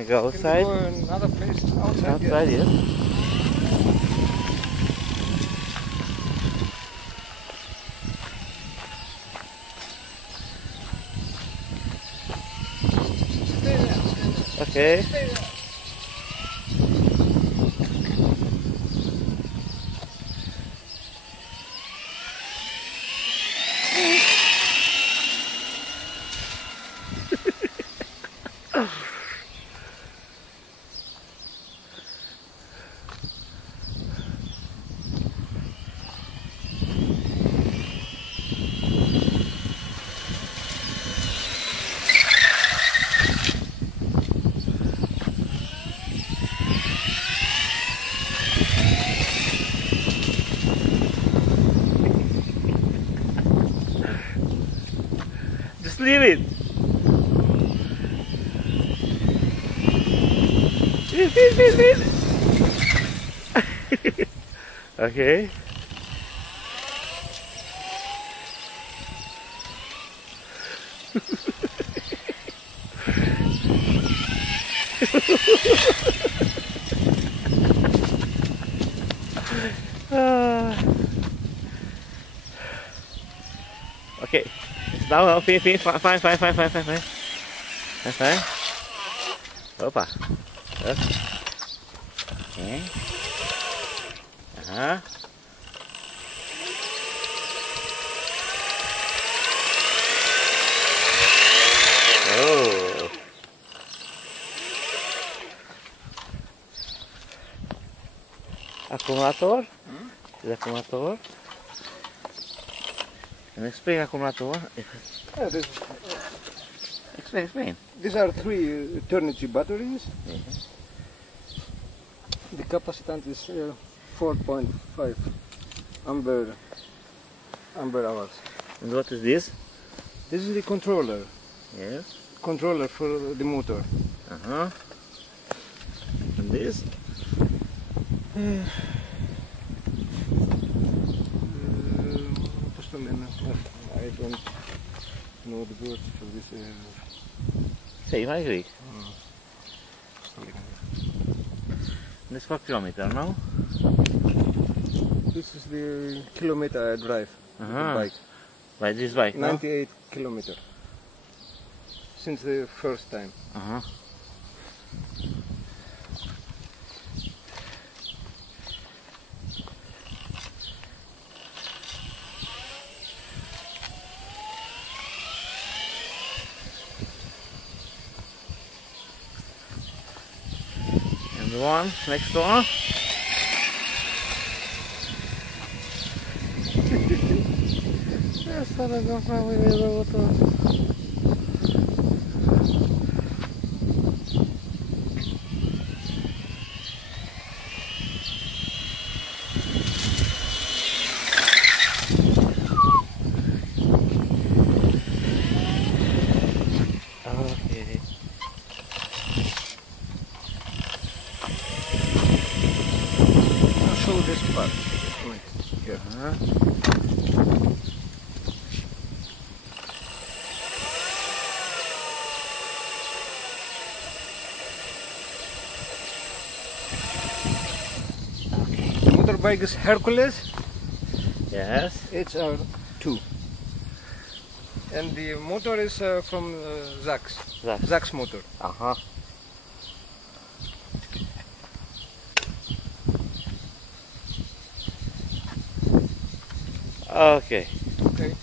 I go outside. Can we go another place outside? Outside, yes. Stay there. Okay. Stay there. Just leave it. Leave. Okay. Okay. Now, fine. Opa. Up. Okay. Oh. Acumulator? Is acumulator? Can you explain acumulator? Explain. These are 3 Eternity batteries. The capacitance is 4.5 ampere hours. And what is this? This is the controller. Yes. Controller for the motor. And this? Just a minute. I don't know the words for this. Sei, vai qui. This 4 kilometer, no? This is the kilometer I drive with the bike. By this bike, 98 kilometer. Since the first time. And the one next door. Okay. I'll show this part. Wait, here. The motorbike is Hercules. Yes. HR2. And the motor is from Zax. Zax motor. Okay. Okay.